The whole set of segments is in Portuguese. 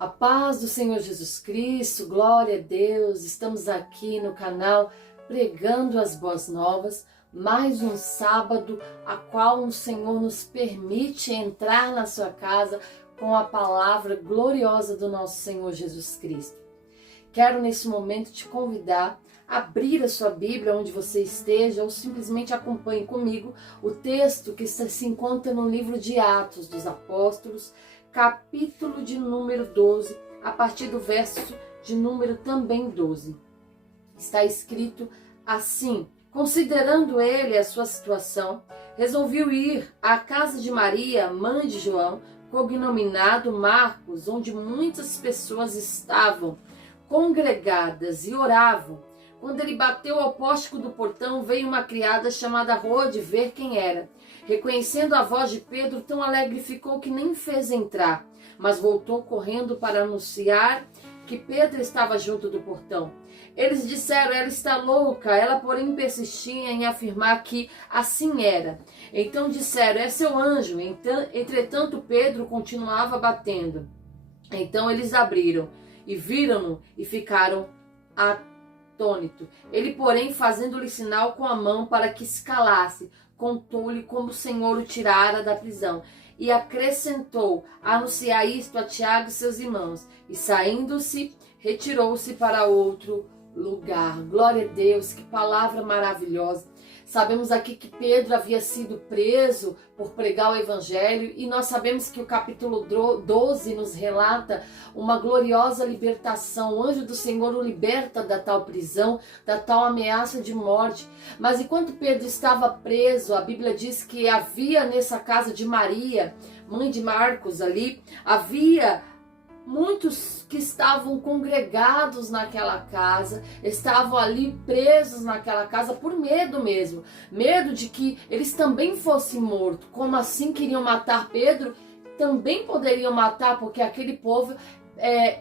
A paz do Senhor Jesus Cristo, glória a Deus, estamos aqui no canal pregando as boas novas, mais um sábado a qual o Senhor nos permite entrar na sua casa com a palavra gloriosa do nosso Senhor Jesus Cristo. Quero nesse momento te convidar a abrir a sua Bíblia onde você esteja ou simplesmente acompanhe comigo o texto que se encontra no livro de Atos dos Apóstolos, capítulo de número 12, a partir do verso de número também 12. Está escrito assim: considerando ele a sua situação, resolveu ir à casa de Maria, mãe de João, cognominado Marcos, onde muitas pessoas estavam congregadas e oravam. Quando ele bateu ao pórtico do portão, veio uma criada chamada Rode ver quem era. Reconhecendo a voz de Pedro, tão alegre ficou que nem fez entrar, mas voltou correndo para anunciar que Pedro estava junto do portão. Eles disseram: ela está louca. Ela, porém, persistia em afirmar que assim era. Então disseram: é seu anjo. Entretanto, Pedro continuava batendo. Então eles abriram e viram-no e ficaram atônito. Ele, porém, fazendo-lhe sinal com a mão para que se calasse, contou-lhe como o Senhor o tirara da prisão. E acrescentou a anunciar isto a Tiago e seus irmãos. E saindo-se, retirou-se para outro lugar. Glória a Deus, que palavra maravilhosa. Sabemos aqui que Pedro havia sido preso por pregar o evangelho e nós sabemos que o capítulo 12 nos relata uma gloriosa libertação. O anjo do Senhor o liberta da tal prisão, da tal ameaça de morte. Mas enquanto Pedro estava preso, a Bíblia diz que havia nessa casa de Maria, mãe de Marcos ali, havia muitos que estavam congregados naquela casa, estavam ali presos naquela casa por medo mesmo. Medo de que eles também fossem mortos. Como assim queriam matar Pedro? Também poderiam matar, porque aquele povo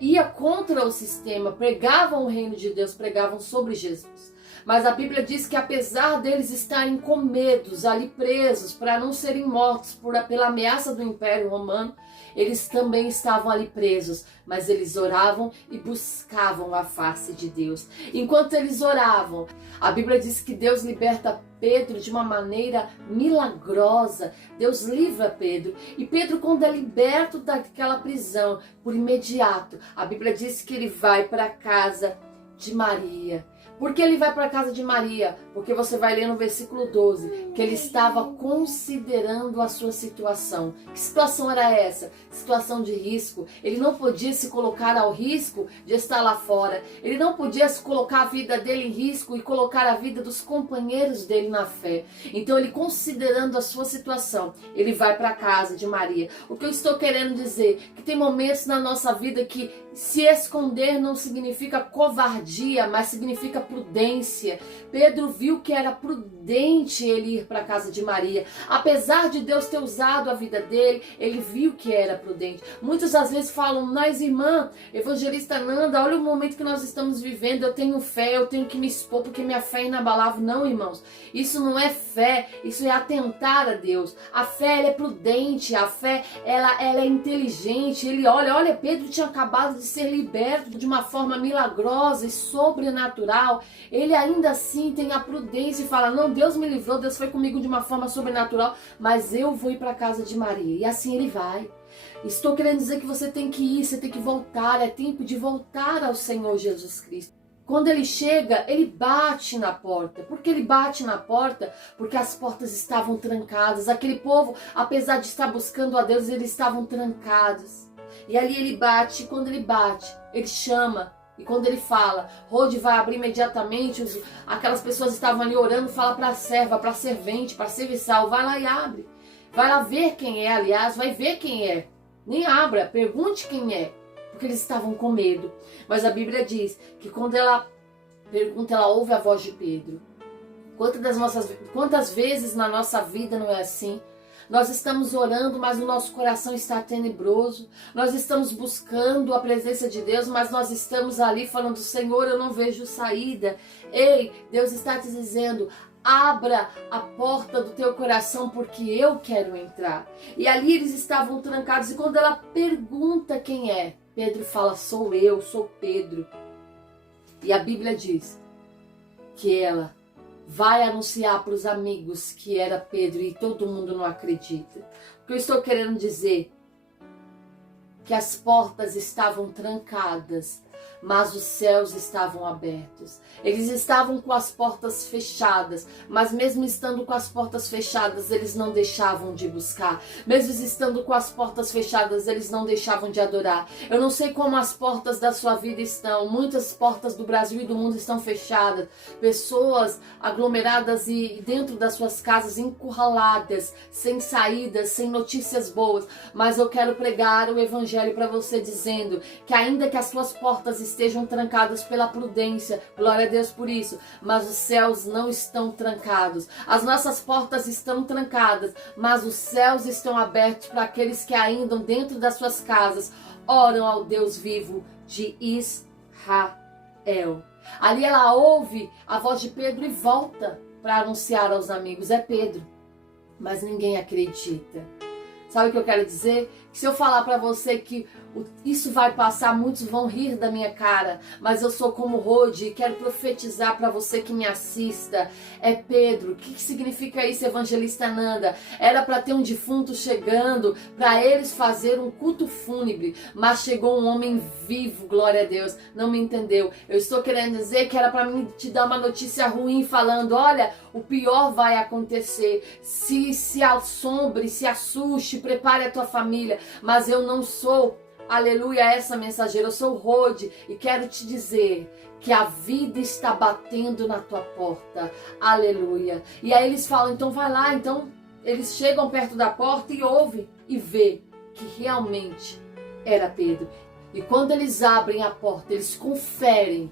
ia contra o sistema, pregavam o reino de Deus, pregavam sobre Jesus. Mas a Bíblia diz que apesar deles estarem com medos, ali presos, para não serem mortos pela ameaça do Império Romano, eles também estavam ali presos, mas eles oravam e buscavam a face de Deus. Enquanto eles oravam, a Bíblia diz que Deus liberta Pedro de uma maneira milagrosa. Deus livra Pedro. E Pedro, quando é liberto daquela prisão, por imediato, a Bíblia diz que ele vai para a casa de Maria. Por que ele vai para a casa de Maria? Porque você vai ler no versículo 12 que ele estava considerando a sua situação. Que situação era essa? Situação de risco. Ele não podia se colocar ao risco de estar lá fora. Ele não podia se colocar a vida dele em risco e colocar a vida dos companheiros dele na fé. Então ele, considerando a sua situação, ele vai para a casa de Maria. O que eu estou querendo dizer? Que tem momentos na nossa vida que se esconder não significa covardia, mas significa prudência. Pedro viu que era prudente ele ir para a casa de Maria. Apesar de Deus ter usado a vida dele, ele viu que era prudente. Muitas às vezes falam: mas irmã, evangelista Nanda, olha o momento que nós estamos vivendo, eu tenho fé, eu tenho que me expor porque minha fé é inabalável. Não, irmãos, isso não é fé, isso é atentar a Deus. A fé, ela é prudente, a fé, ela é inteligente. Ele olha, Pedro tinha acabado de ser liberto de uma forma milagrosa e sobrenatural. Ele ainda assim tem a prudência e fala: não, Deus me livrou, Deus foi comigo de uma forma sobrenatural, mas eu vou ir para a casa de Maria. E assim ele vai. Estou querendo dizer que você tem que ir, você tem que voltar, é tempo de voltar ao Senhor Jesus Cristo. Quando ele chega, ele bate na porta. Por que ele bate na porta? Porque as portas estavam trancadas. Aquele povo, apesar de estar buscando a Deus, eles estavam trancados. E ali ele bate, e quando ele bate, ele chama. E quando ele fala, Rode vai abrir imediatamente, aquelas pessoas estavam ali orando, fala para a serva, para a servente, para a serviçal, vai lá e abre. Vai lá ver quem é, aliás, vai ver quem é. Nem abra, pergunte quem é, porque eles estavam com medo. Mas a Bíblia diz que quando ela pergunta, ela ouve a voz de Pedro. Quantas vezes na nossa vida não é assim? Nós estamos orando, mas o nosso coração está tenebroso. Nós estamos buscando a presença de Deus, mas nós estamos ali falando: Senhor, eu não vejo saída. Ei, Deus está te dizendo: abra a porta do teu coração, porque eu quero entrar. E ali eles estavam trancados. E quando ela pergunta quem é, Pedro fala, sou eu, sou Pedro. E a Bíblia diz que ela vai anunciar para os amigos que era Pedro e todo mundo não acredita. O que eu estou querendo dizer? Que as portas estavam trancadas, mas os céus estavam abertos. Eles estavam com as portas fechadas, mas mesmo estando com as portas fechadas, eles não deixavam de buscar. Mesmo estando com as portas fechadas, eles não deixavam de adorar. Eu não sei como as portas da sua vida estão. Muitas portas do Brasil e do mundo estão fechadas. Pessoas aglomeradas e dentro das suas casas, encurraladas, sem saídas, sem notícias boas. Mas eu quero pregar o evangelho para você dizendo que ainda que as suas portas estejam trancadas pela prudência, glória a Deus por isso, mas os céus não estão trancados. As nossas portas estão trancadas, mas os céus estão abertos para aqueles que ainda dentro das suas casas oram ao Deus vivo de Israel. Ali ela ouve a voz de Pedro e volta para anunciar aos amigos, é Pedro, mas ninguém acredita. Sabe o que eu quero dizer? Que se eu falar para você que isso vai passar, muitos vão rir da minha cara, mas eu sou como Rode e quero profetizar para você que me assista. É Pedro. O que significa isso, evangelista Nanda? Era para ter um defunto chegando, para eles fazer um culto fúnebre, mas chegou um homem vivo, glória a Deus. Não me entendeu? Eu estou querendo dizer que era para mim te dar uma notícia ruim, falando, olha, o pior vai acontecer. Se assombre, se assuste, prepare a tua família, mas eu não sou, aleluia, essa mensageira, eu sou Rode e quero te dizer que a vida está batendo na tua porta, aleluia. E aí eles falam, então vai lá, então eles chegam perto da porta e ouvem e vê que realmente era Pedro. E quando eles abrem a porta, eles conferem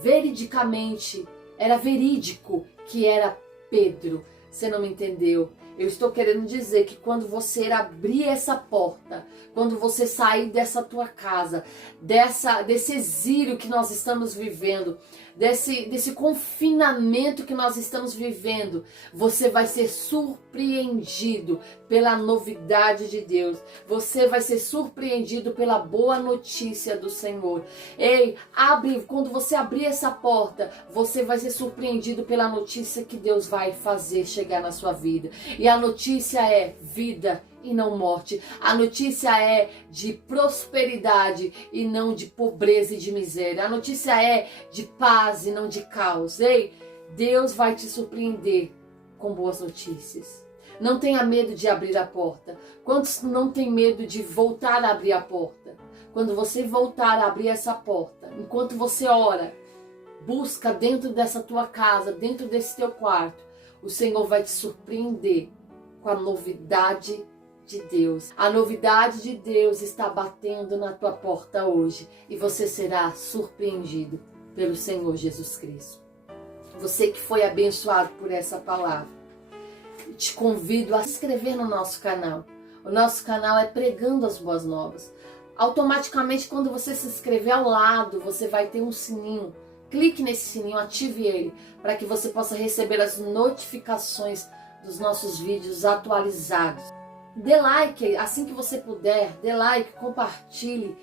veridicamente, era verídico que era Pedro. Você não me entendeu? Eu estou querendo dizer que quando você abrir essa porta, quando você sair dessa tua casa, desse exílio que nós estamos vivendo, desse confinamento que nós estamos vivendo, você vai ser surpreendido pela novidade de Deus. Você vai ser surpreendido pela boa notícia do Senhor. Ei, quando você abrir essa porta, você vai ser surpreendido pela notícia que Deus vai fazer chegar na sua vida. E a notícia é vida e não morte. A notícia é de prosperidade e não de pobreza e de miséria. A notícia é de paz e não de caos. Ei, Deus vai te surpreender com boas notícias. Não tenha medo de abrir a porta. Quantos não têm medo de voltar a abrir a porta? Quando você voltar a abrir essa porta, enquanto você ora, busca dentro dessa tua casa, dentro desse teu quarto, o Senhor vai te surpreender com a novidade de Deus. A novidade de Deus está batendo na tua porta hoje e você será surpreendido pelo Senhor Jesus Cristo. Você que foi abençoado por essa palavra, te convido a se inscrever no nosso canal. O nosso canal é Pregando as Boas Novas. Automaticamente, quando você se inscrever, ao lado você vai ter um sininho. Clique nesse sininho, ative ele, para que você possa receber as notificações dos nossos vídeos atualizados. Dê like assim que você puder, dê like, compartilhe,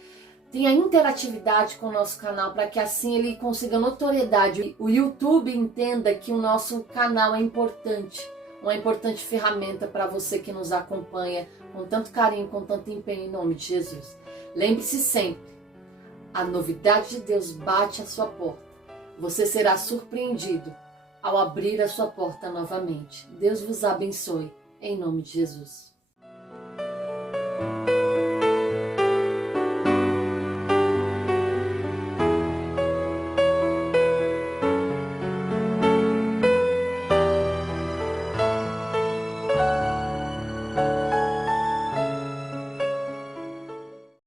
tenha interatividade com o nosso canal para que assim ele consiga notoriedade. O YouTube entenda que o nosso canal é importante, uma importante ferramenta para você que nos acompanha com tanto carinho, com tanto empenho em nome de Jesus. Lembre-se sempre, a novidade de Deus bate à sua porta. Você será surpreendido ao abrir a sua porta novamente. Deus vos abençoe, em nome de Jesus.